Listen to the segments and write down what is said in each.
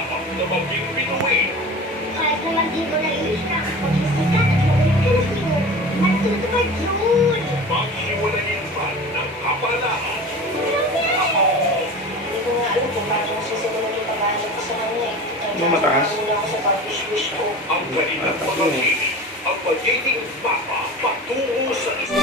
nangangahap na maging bituin. Kahit naman di mo naiista, magsisikat at mabalik ka na sa'yo. At tutupad yun! Maghiwalayin pa ng kapalaran. Hindi ko nga alam kung paano masisimulan yung pagkahanap ko sa kanya eh. Yung mataas? Muna ako sa pag-wish ko. Ang kanilang mga wish, ang magiging mapa patungo sa isang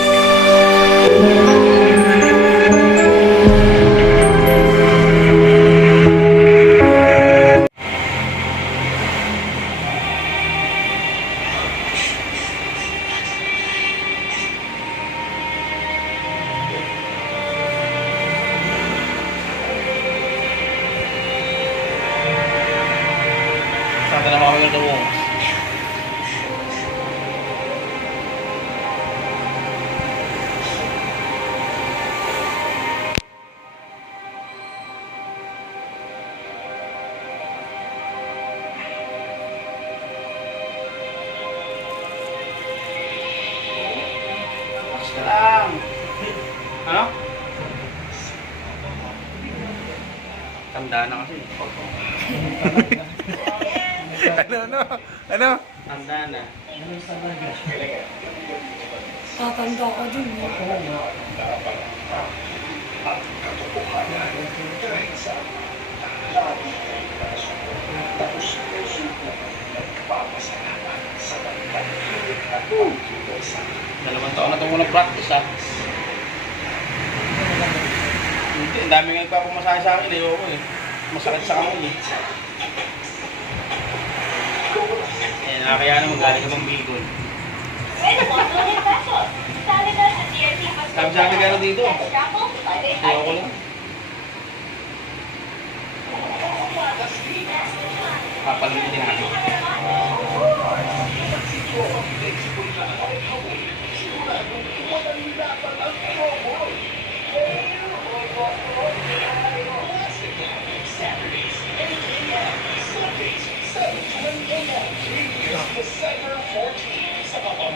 Saan na kami ng mo? Basta lang. Ano? Tanda na kasi. Ano? Tanda na. Tatanda ka dun. Dalawang taon na ito muna practice ha. Hindi, ang dami nga nagpapumasahe sa akin eh. Oo eh. Masakit sa kamay eh. Eh, nakakaya naman galing ka pang Bicol. Sabi sa akin gano'n dito. Ayaw ko lang. Papalimutin natin.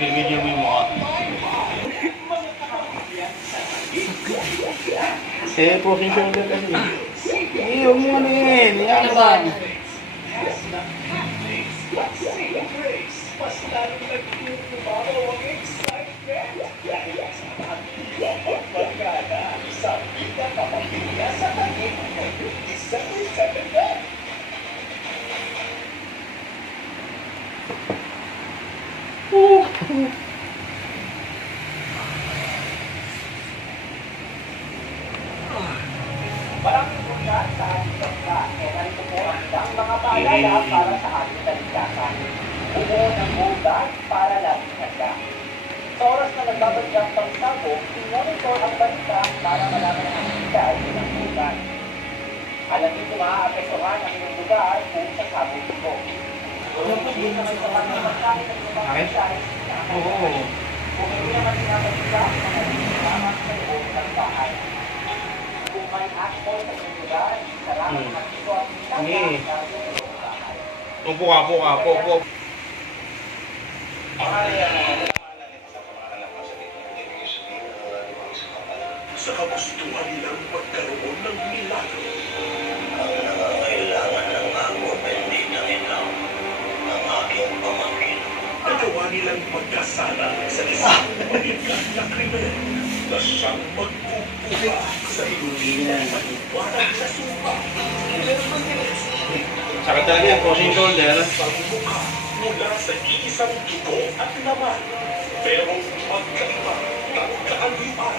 Video mo yung mukha. Eh, posing shoulder kasi. Eh, huwag mo ano yun. Yan ba? Maraming punta sa ating bansa, kaya narito po ang mga paalala para sa ating kaligtasan. Buo ng bulan para laging handa. Sa oras na nagbabadyang pagsabog, i-monitor ang balita para malaman ang aktibidad ng bulan. Alamin kung maaapektuhan ang inyong lugar kung sasabog ito. Hindi naman sa pagkakasakit ng mga mensahe Oo. kung hindi naman pinapagkita ang mga nagsisamak sa loob ng bahay. Kung may asphalt sa inyong lugar, sarang ang ito ang Hindi. bahay. Upo ka, upo ka, upo, upo. sa kagustuhan nilang magkaroon ng milagro. Ang nangangailangan ng ako, benditang ito, ang aking pamangkin. Nagawa nilang magkasala sa isang mabigat na krimen na siyang magkukuha sa ilulinan at iwarag na sumpa. Sakit talaga yung posing shoulder. Pagmukha mula sa iisang dugo at laman, pero magkaiba ng kaaliwan.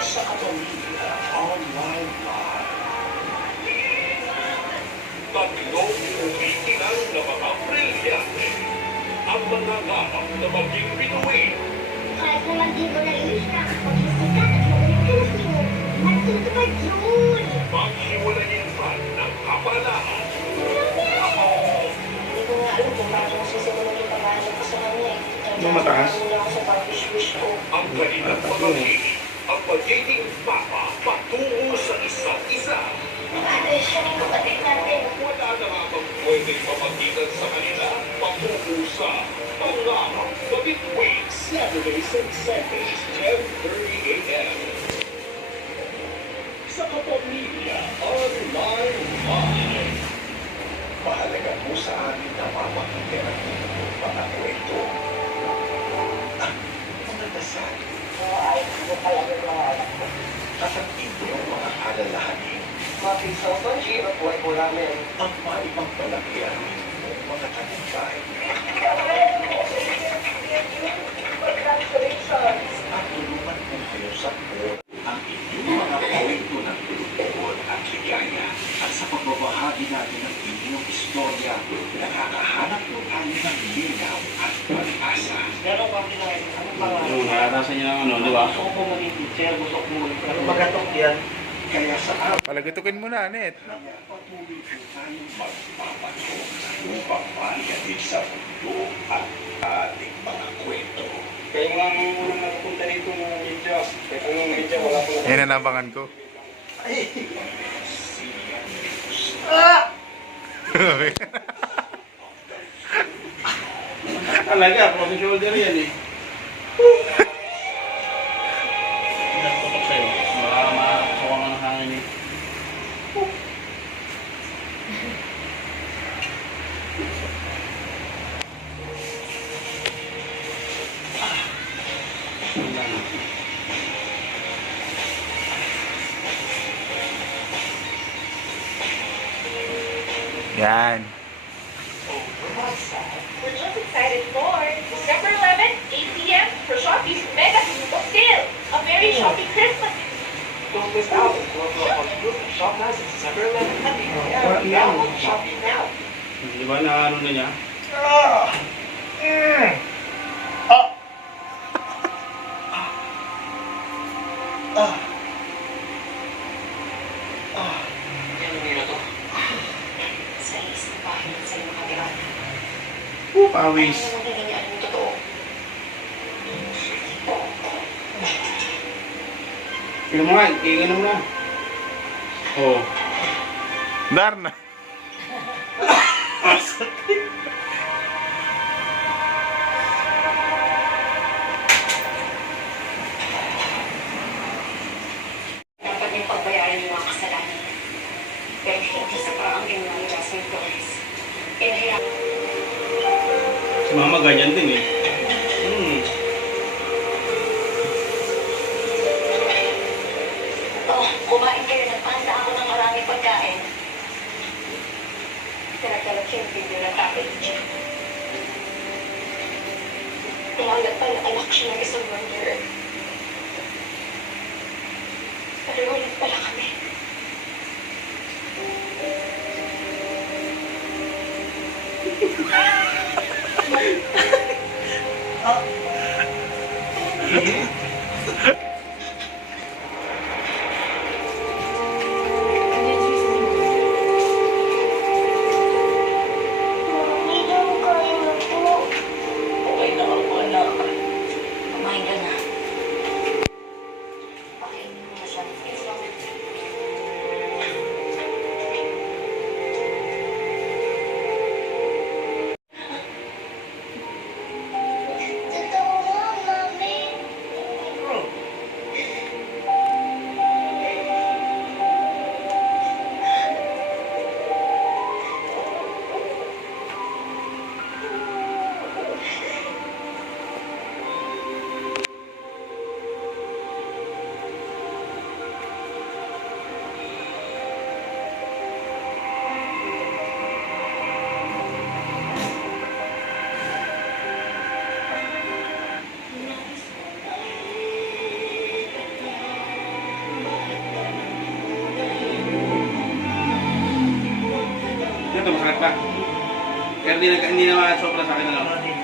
Sa kapamilya, online live. Tatlong umiilang na mga brilyante. Ang mga ngahap na maging bituin. Kahit naman di mo naiista, magsisikat at mabalik ka na sa'yo. At tutupad yun! Maghiwalayin pa ng kapalaran. Hindi ko nga alam kung paano masisimulan yung pagkahanap ko sa kanya eh. Yung mataas? Muna ako sa pag-wish ko. Ang kanilang mga wish, ang magiging mapa patungo sa isa't isa. Ate, siya yung kapatid natin. Wala na nga bang pwede din papagitan sa kanila, pamumusa, pangarap, pabitwing, Saturdays and Sundays, 10:30 a.m. Sa kapamilya, online live. Mahalaga po sa amin na mapakinggan ang inyong mga kwento. At mga dasal. Ay, ano pala yung mga anak ko? At ang inyong mga alalahanin. Mapisosan, G, ang buhay ko namin. Ang maipagpalaki ang inyong mga tagumpay. Congratulations! At tulungan po kayo sa buhay ang inyong mga kwento ng lulungkot at ligaya. At sa pagbabahagi natin ng inyong istorya, nakakahanap po tayo ng linaw at pag-asa. Pero kami na rin, anong pangalan? Yung naranasan niyo ng ano, di ba? Gusto ko po maging teacher, gusto ko maging Magatok yan. Kaya sa araw Palagutukin mo na, Anet. na patuloy po tayong magpapatok upang malihatid sa mundo at ating mga kwento. Kayo nga ang unang nakapunta rito ng media. Kaya kung media, wala po. Yan ang nabangan ko. Talaga, cross shoulder yan eh. Nagtutok sa'yo. Baka makakuha ka ng hangin eh. Yan. We're just excited for December 11th, 8 p.m. for Shopee's Mega Super Sale. A Merry Shopee Christmas. Don't miss out. Shop now since December 11th. Download Shopee now. Di ba na ano na niya? Yan yung to. Sa isip bakit sa iyong katira. Pawis. Ano magiging ano yung totoo? Tingnan mo nga, tingnan mo na. Oo. Darna. Dapat yung pagbayaran yung mga kasalanan. Pero hindi sa parang ginawa ni Jasmine Flores. Inahirap. Si Mama ganyan din eh. Oh, kumain kayo. Nagpahanda ako ng maraming pagkain. Pinagdala ko yung video ng Tatay Jim. Umalat pa na anak siya ng isang wonder. Pero ulit pala kami. Hindi daw kaya mo po. Okay na ako, anak. Kumain ka na. Pakainin mo na siya. Totoo nga, Mami. Ito, masakit pa. Pero hindi na sobra sa akin na lang.